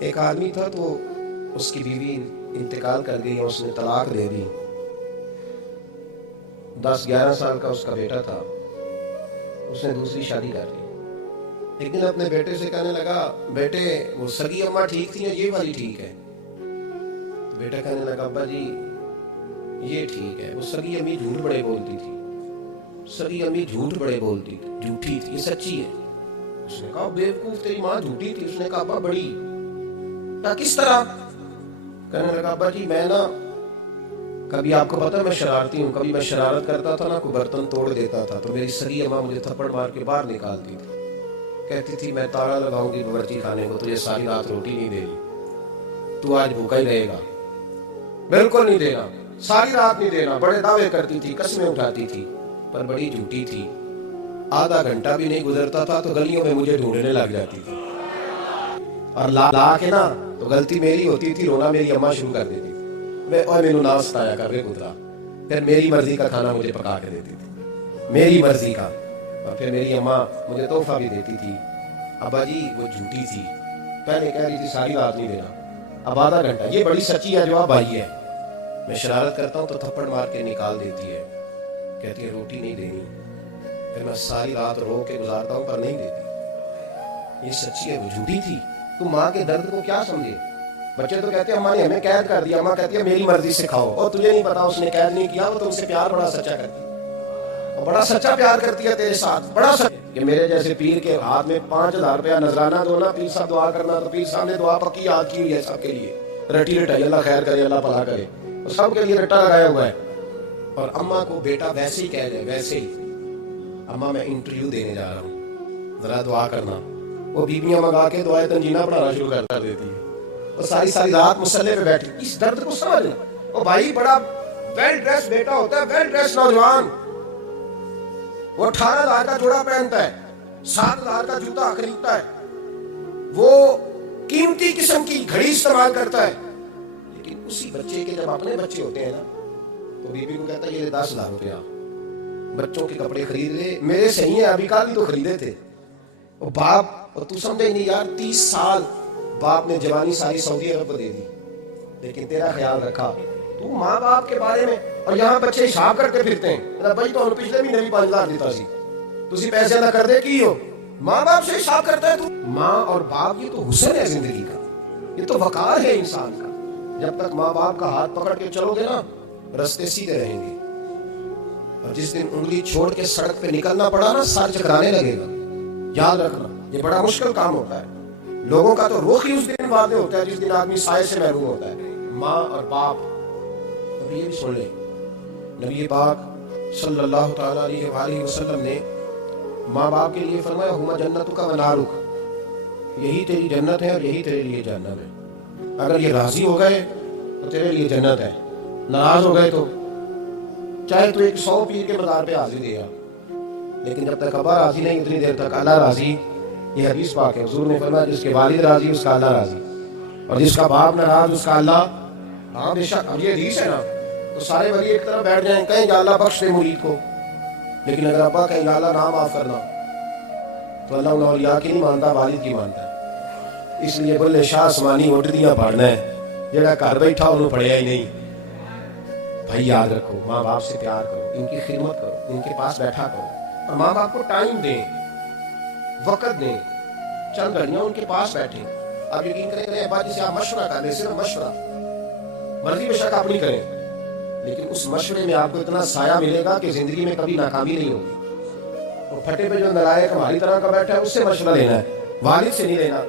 ایک آدمی تھا تو اس کی بیوی انتقال کر گئی اور اس نے طلاق دے دی. 10-11 سال کا اس کا بیٹا تھا. اس نے دوسری شادی کر لی. ایک دن اپنے بیٹے سے کہنے لگا, بیٹے وہ سگی اماں ٹھیک تھی یا یہ والی ٹھیک ہے؟ تو بیٹا کہنے لگا, ابا جی یہ ٹھیک ہے. وہ سگی امی جھوٹ بڑے بولتی تھی, سگی امی جھوٹ بڑے بولتی تھی, جھوٹی تھی, یہ سچی ہے. اس نے کہا بیوقوف تیری ماں جھوٹی تھی. اس نے کہا ابا بڑی. کس طرح؟ کہنے لگا ابا جی میں نا کبھی, آپ کو پتا میں شرارتی ہوں, کبھی میں شرارت کرتا تھا نا, کوئی برتن توڑ دیتا تھا تو میری سگی اماں مجھے تھپڑ مار کے باہر نکالتی تھی. کہتی تھی میں تالا لگاؤں گی باورچی خانے کو, تجھے ساری رات روٹی نہیں دے گی, تو آج بھوکا ہی رہے گا. بالکل نہیں دینا, ساری رات نہیں دینا. بڑے دعوے کرتی تھی, قسمیں اٹھاتی تھی, پر بڑی جھوٹی تھی. آدھا گھنٹہ بھی نہیں گزرتا تھا تو گلیوں میں مجھے ڈھونڈنے لگ جاتی تھی, اور لا کے نا تو غلطی میری ہوتی تھی, رونا میری اماں شروع کر دیتی تھی. اور مینو نہ ستایا کر رہے پترا. پھر میری مرضی کا کھانا مجھے پکا کے دیتی تھی, میری مرضی کا. اور پھر میری اماں مجھے تحفہ بھی دیتی تھی. ابا جی وہ جھوٹی تھی, پہلے کہہ رہی تھی ساری رات نہیں دینا, اب آدھا گھنٹہ. یہ بڑی سچی ہے جواب آئی ہے. میں شرارت کرتا ہوں تو تھپڑ مار کے نکال دیتی ہے, کہتی ہے روٹی نہیں دینی. پھر میں ساری رات رو کے گزارتا ہوں پر نہیں دیتی. یہ سچی ہے, وہ جھوٹی تھی. تو ماں کے درد کو کیا سمجھے؟ بچے تو کہتے ہیں اماں نے ہمیں قید کر دیا, اماں کہتی ہے میری مرضی سے کھاؤ. اور تجھے نہیں پتا اس نے قید نہیں کیا, وہ تم سے پیار بڑا سچا کرتی ہے, اور بڑا سچا پیار کرتی ہے تیرے ساتھ, بڑا سچا. کہ میرے جیسے پیر کے ہاتھ میں 5000 روپیہ نذرانہ دو نا, پیر صاحب دعا کرنا, تو پیر صاحب نے دعا پکی یاد کی ہوئی ہے سب کے لیے, رٹی رٹائی, اللہ خیر کرے, اللہ بھلا کرے, سب کے لیے رٹا لگایا ہوا ہے. اور اماں کو بیٹا ویسے ہی کہہ دے, ویسے ہی, اماں میں انٹرویو دینے جا رہا ہوں, ذرا دعا کرنا. وہ بیویاں منگا کے دعائیں تنجینہ پڑھانا شروع کر دیتی ہے. وہ ساری رات مسلح پہ بیٹھی. اس درد کو سمجھنا. وہ بھائی بڑا ویل ڈریس بیٹا ہوتا ہے, ویل ڈریس نوجوان, وہ 18,000 کا جوڑا پہنتا ہے, 7,000 کا جوتا خریدتا ہے, وہ قیمتی قسم کی گھڑی استعمال کرتا ہے. لیکن اسی بچے کے جب اپنے بچے ہوتے ہیں نا, تو بیوی کو کہتا ہے یہ 10,000 روپیہ بچوں کے کپڑے خرید لے, میرے صحیح ہیں, ابھی کل ہی تو خریدے تھے. وہ باپ, اور تو سمجھے نہیں یار, 30 سال باپ نے جوانی ساری سعودی عرب کو دے دی, لیکن تیرا خیال رکھا. تو ماں باپ کے بارے میں, اور یہاں بچے حساب کرتے پھرتے ہیں, بھائی تو پچھلے مہینے بھی 5,000 دیتا سی, تسی پیسے نہ کر دے کی ہو, ماں باپ سے حساب کرتا ہے تو. ماں اور باپ یہ تو حسن ہے زندگی کا, یہ تو وقار ہے انسان کا. جب تک ماں باپ کا ہاتھ پکڑ کے چلو گے نا, رستے سیدھے رہیں گے. اور جس دن انگلی چھوڑ کے سڑک پہ نکلنا پڑا نا, سر چکرانے لگے گا. یاد رکھنا, یہ بڑا مشکل کام ہوتا ہے. لوگوں کا تو رخ ہی اس دن واضح ہوتا ہے جس دن آدمی سائے سے محروم ہوتا ہے. ماں اور باپ. اب یہ بھی سن لیں, نبی پاک صلی اللہ تعالیٰ علیہ وآلہ وسلم نے ماں باپ کے لیے فرمایا, ہما جنتک و نارک, یہی تیری جنت ہے اور یہی تیرے لیے جہنم ہے. اگر یہ راضی ہو گئے تو تیرے لیے جنت ہے, ناراض ہو گئے تو چاہے تو 100 پیر کے مزار پہ حاضری دے گا, لیکن جب تک ابا راضی نہیں اتنی دیر تک اللہ راضی. یہ حدیث پاک ہے, حضور نے فرمایا جس کے والد راضی اس کا اللہ راضی, اور جس کا باپ ناراض اس کا اللہ. ہاں بے شک, اب یہ حدیث ہے نا, تو سارے ولی ایک طرف بیٹھ جائیں, کہیں یا اللہ بخش دے مرید کو, لیکن اگر ابا کہیں یا اللہ نام معاف کرنا, تو اللہ انہوں اولیاء کی نہیں مانتا, والد کی مانتا ہے. اس لیے بلے شاہ آسمانی اٹھدیاں پڑھنا ہے, جڑا گھر بیٹھا انہوں پڑھیا ہی نہیں. بھائی یاد رکھو, ماں باپ سے پیار کرو, ان کی خدمت کرو, ان کے پاس بیٹھا کرو, اور ماں باپ کو ٹائم دیں, وقت دیں, چند گھڑیاں ان کے پاس بیٹھیں. آپ یقین کریں ابا جی سے آپ مشورہ کر لیں, صرف مشورہ, مرضی بے شک آپ نہیں کریں, لیکن اس مشورے میں آپ کو اتنا سایہ ملے گا کہ زندگی میں کبھی ناکامی نہیں ہوگی. اور پھٹے پہ جو نلائق ہماری طرح کا بیٹھا ہے اس سے مشورہ لینا ہے, والد سے نہیں لینا.